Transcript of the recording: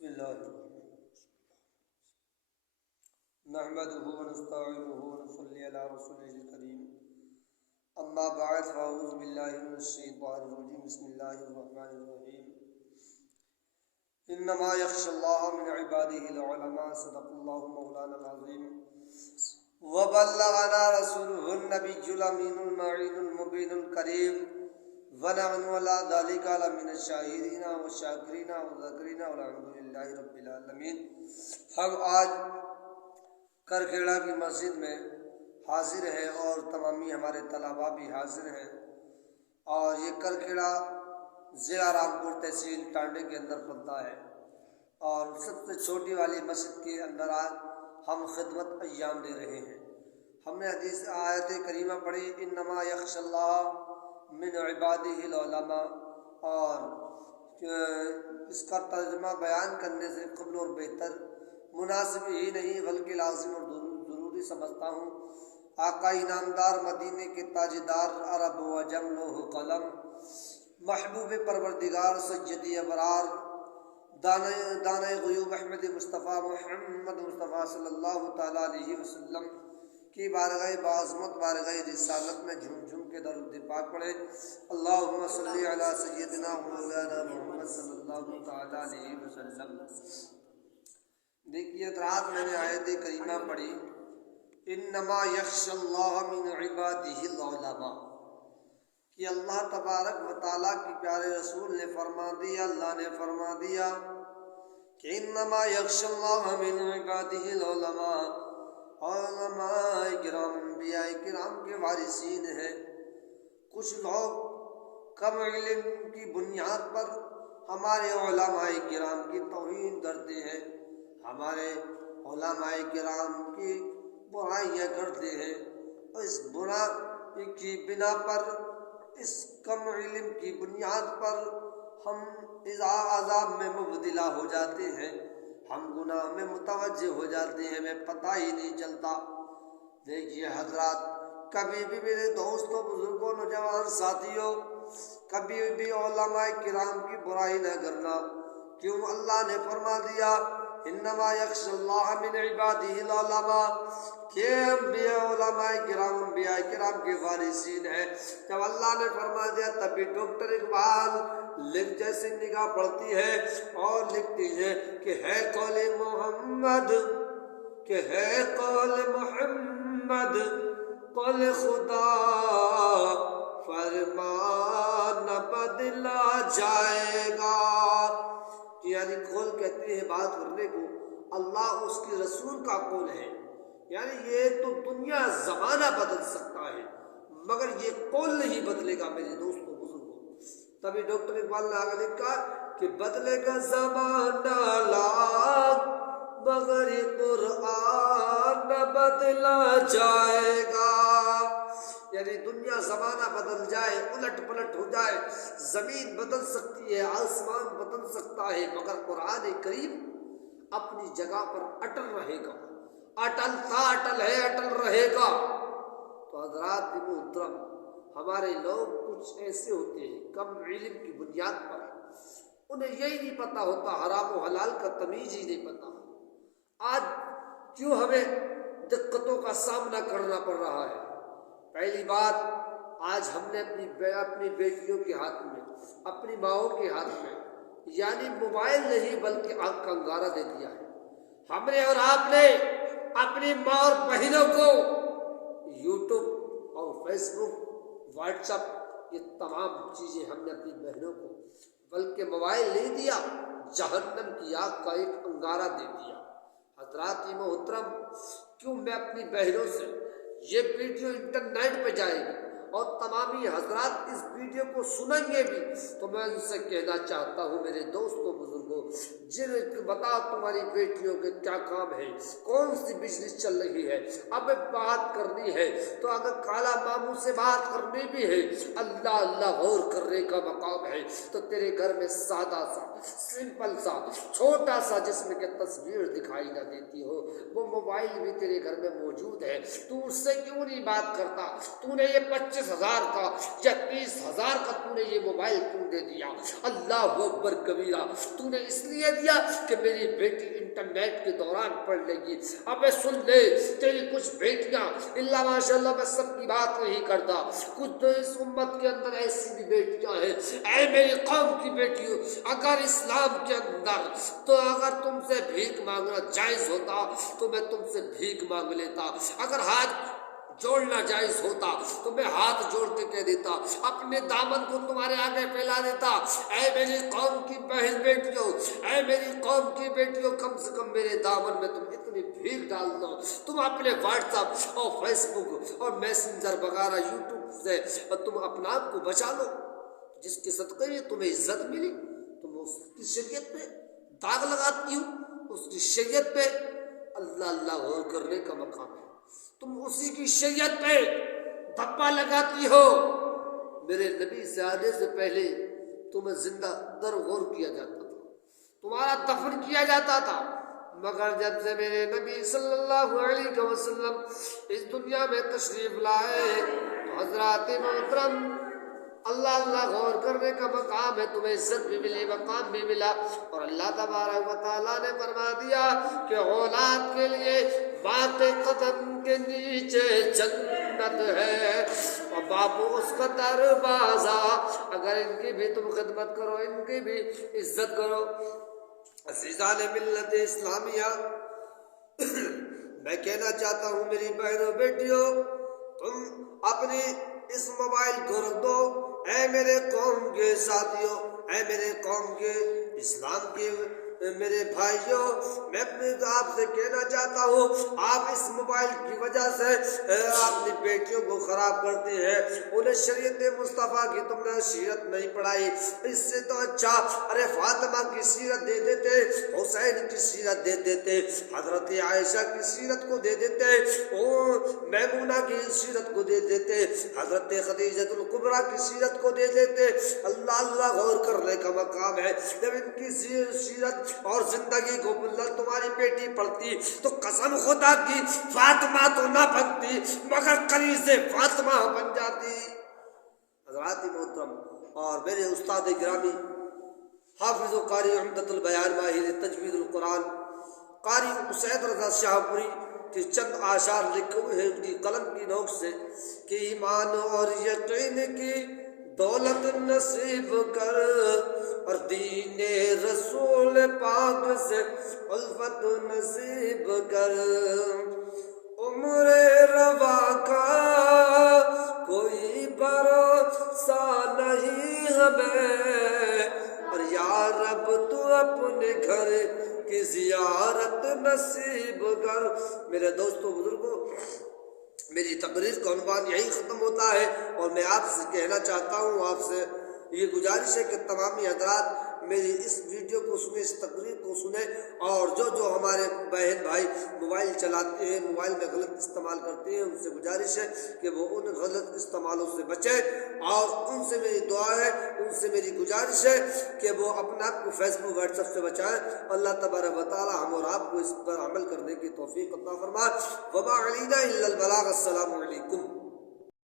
بسم اللہ الرحمن نحمده ونستعینه ونصلی علی رسوله الکریم اما بعد فاعوذ باللہ من الشیطان الرجیم بسم اللہ الرحمن الرحیم انما یخشى اللہ من عباده العلماء صدق اللہ مولانا العظیم وبلغنا رسوله النبی الامین المعین المبین الکریم ونحن على ذلك لمن الشاہدین والشاکرین والذاکرین والحمد للہ رب العالمین۔ ہم آج کرکھیڑا کی مسجد میں حاضر ہیں اور تمامی ہمارے طلباء بھی حاضر ہیں، اور یہ کرکھیڑا ضلع رامپور تحصیل ٹانڈے کے اندر پڑتا ہے، اور سب سے چھوٹی والی مسجد کے اندر آج ہم خدمت ایام دے رہے ہیں۔ ہم نے حدیث آیت کریمہ پڑھی انما یخش اللہ من عبادہ العلماء، اور اس کا ترجمہ بیان کرنے سے قبل اور بہتر مناسب ہی نہیں بلکہ لازم اور ضروری سمجھتا ہوں۔ آقا انعامدار مدینے کے تاجدار عرب و عجم لوح قلم محبوب پروردگار سیدی ابرار دانۂ غیوب احمد مصطفیٰ محمد مصطفیٰ صلی اللہ تعالیٰ علیہ وسلم کی بارگاہ بعظمت بارگاہ رسالت میں جھوم جھوم کے درود پاک پڑھے۔ اللہم صلی علی سیدنا مولانا محمد صلی اللہ تعالیٰ علیہ وسلم۔ دیکھیے رات میں نے آیت کریمہ پڑھی انما یخشى اللہ من عبادہ العلماء، کہ اللہ تبارک و تعالیٰ کی پیارے رسول نے فرما دیا، اللہ نے فرما دیا کہ انما یخشى اللہ من عبادہ العلماء، علماء کرام انبیاء کرام کے وارثین ہیں۔ کچھ لوگ کم علم کی بنیاد پر ہمارے علماء کرام کی توہین کرتے ہیں، ہمارے علماء کرام کی برائیاں کرتے ہیں، اور اس برائی کی بنا پر، اس کم علم کی بنیاد پر ہم عذاب میں مبتلا ہو جاتے ہیں، ہم گناہ میں متوجہ ہو جاتے ہیں، ہمیں پتہ ہی نہیں چلتا۔ دیکھیے حضرات، کبھی بھی میرے دوستوں بزرگوں نوجوان ساتھیوں، کبھی بھی علماء کرام کی برائی نہ کرنا، کیوں اللہ نے فرما دیا انما یخشى اللہ من عبادہ العلماء، کہ انبیاء علماء کرام انبیاء کرام کے وارثین ہیں۔ جب اللہ نے فرما دیا تبھی ڈاکٹر اقبال لکھ جیسے نگاہ پڑتی ہے اور لکھتی ہے کہ ہے قول محمد، کہ ہے قول محمد قول خدا فرمان بدلا جائے گا، یعنی قول کہتے ہیں بات کرنے کو، اللہ اس کی رسول کا قول ہے، یعنی یہ تو دنیا زمانہ بدل سکتا ہے مگر یہ قول نہیں بدلے گا میرے دوستوں بزرگوں۔ تبھی ڈاکٹر اقبال نے آگے لکھا کہ بدلے گا زمانہ لاکھ مگر قرآن نہ بدلا جائے گا، یعنی دنیا زمانہ بدل جائے، الٹ پلٹ ہو جائے، زمین بدل سکتی ہے، آسمان بدل سکتا ہے، مگر قرآن کریم اپنی جگہ پر اٹل رہے گا، اٹل تھا، اٹل ہے، اٹل رہے گا۔ تو حضرات محترم، ہمارے لوگ کچھ ایسے ہوتے ہیں کم علم کی بنیاد پر انہیں یہی نہیں پتا ہوتا، حرام و حلال کا تمیز ہی نہیں پتا۔ آج کیوں ہمیں دقتوں کا سامنا کرنا پڑ رہا ہے؟ پہلی بات، آج ہم نے اپنی بیٹیوں کے ہاتھ میں، اپنی ماؤں کے ہاتھ میں، یعنی موبائل نہیں بلکہ آنکھ کا انگارہ دے دیا ہے۔ ہم نے اور آپ نے اپنی ماں اور بہنوں کو یوٹیوب اور فیس بک، واٹس ایپ، یہ تمام چیزیں ہم نے اپنی بہنوں کو، بلکہ موبائل نہیں دیا، جہنم کی آگ کا ایک انگارہ دے دیا۔ حضرات محترم، کیوں میں اپنی بہنوں سے، یہ ویڈیو انٹرنیٹ پہ جائے گی اور تمامی حضرات اس ویڈیو کو سنیں گے بھی، تو میں ان سے کہنا چاہتا ہوں میرے دوستوں بزرگوں، جن بتاؤ تمہاری بیٹیوں کے کیا کام ہے، کون سی بزنس چل رہی ہے، اب بات کرنی ہے تو اگر کالا ماموں سے بات کرنی بھی ہے، اللہ اللہ غور کرنے کا مقام ہے، تو تیرے گھر میں سادہ سا، سمپل سا، چھوٹا سا جس میں کہ تصویر دکھائی نہ دیتی ہو، وہ موبائل بھی تیرے گھر میں موجود ہے، تو اس سے کیوں نہیں بات کرتا؟ تو نے یہ 25,000 کا یا 30,000 کا تو نے یہ موبائل کیوں دے دیا؟ اللہ اکبر کبیرہ، تو نے اس لیے دیا دیا کہ میری بیٹی انٹرنیٹ کے دوران پڑھ لے گی. ابے سن لے تیری کچھ بیٹیاں اللہ ماشاء اللہ، میں سب کی بات نہیں کرتا، کچھ تو اس امت کے اندر ایسی بھی بیٹیاں ہیں. اے میری قوم کی بیٹیوں، اگر اسلام کے اندر تو اگر تم سے بھیک مانگنا جائز ہوتا تو میں تم سے بھیک مانگ لیتا. اگر ہاتھ جوڑنا جائز ہوتا تو میں ہاتھ جوڑ کے کہہ دیتا، اپنے دامن کو تمہارے آگے پھیلا دیتا. اے میری قوم کی بہن بیٹیوں، اے میری قوم کی بیٹیوں، کم سے کم میرے دامن میں تم اتنی بھیک ڈال دو. تم اپنے واٹس ایپ اور فیس بک اور میسنجر وغیرہ یوٹیوب سے تم اپنا آپ کو بچا لو. جس کے صدقے میں تمہیں عزت ملی، تم اس کی شریعت پہ داغ لگاتی ہو، اس کی شریعت پہ اللہ اللہ غور کرنے کا مقام ہے. تم اسی کی شریعت پہ دھپا لگاتی ہو. میرے نبی سے آنے سے پہلے تمہیں زندہ در غور کیا جاتا تھا، تمہارا دفن کیا جاتا تھا. مگر جب سے میرے نبی صلی اللہ علیہ وسلم اس دنیا میں تشریف لائے تو حضرات محترم اللہ اللہ غور کرنے کا مقام ہے. تمہیں عزت بھی ملی، مقام بھی ملا. اور اللہ تبارک و تعالیٰ نے فرما دیا کہ اولاد کے لیے ماں کے قدم کے نیچے جنت ہے اور باپ اس کا دروازہ. اگر ان کی بھی تم خدمت کرو، ان کی بھی عزت کرو. عزیزان ملت اسلامیہ، میں کہنا چاہتا ہوں میری بہنوں بیٹیوں، تم اپنی اس موبائل کو رکھ دو. اے میرے قوم کے ساتھیوں، اے میرے قوم کے اسلام کے میرے بھائیوں، میں آپ سے کہنا چاہتا ہوں، آپ اس موبائل کی وجہ سے اپنی بیٹیوں کو خراب کرتے ہیں. انہیں شریعت مصطفیٰ کی تم نے سیرت نہیں پڑھائی. اس سے تو اچھا ارے فاطمہ کی سیرت دے دیتے، حسین کی سیرت دے دیتے، حضرت عائشہ کی سیرت کو دے دیتے، میمونہ کی سیرت کو دے دیتے، حضرت خدیجہ الکبریٰ کی سیرت کو دے دیتے. اللہ اللہ غور کرنے کا مقام ہے. جب ان کی سیرت اور زندگی کو تمہاری بیٹی پڑھتی تو قسم خدا کی فاطمہ تو نہ بنتی مگر کنیز فاطمہ بن جاتی. حضرات محترم اور میرے استاد گرامی حافظ و قاری عمدۃ البیان ماہر تجوید القرآن قاری اسید رضا شاہ پوری کے چند آثار لکھے ہوئے ہیں ان کی قلم کی نوک سے کہ ایمان اور یقین کی دولت نصیب کر اور دین رسول پاک سے الفت نصیب کر. عمر روا کا کوئی بھروسہ نہیں ہمیں اور یا رب تو اپنے گھر کی زیارت نصیب کر. میرے دوستوں بزرگوں، میری تقریر کا عنوان یہی ختم ہوتا ہے اور میں آپ سے کہنا چاہتا ہوں، آپ سے یہ گزارش ہے کہ تمامی حضرات میری اس ویڈیو کو سنیں، اس تقریر کو سنیں، اور جو ہمارے بہن بھائی موبائل چلاتے ہیں، موبائل میں غلط استعمال کرتے ہیں، ان سے گزارش ہے کہ وہ ان غلط استعمالوں سے بچیں. اور ان سے میری دعا ہے، ان سے میری گزارش ہے کہ وہ اپنے آپ کو فیس بک واٹس ایپ سے بچائیں. اللہ تبارک و تعالی ہم اور آپ کو اس پر عمل کرنے کی توفیق عطا فرمائے. وما علینا الا البلاغ. السلام علیکم.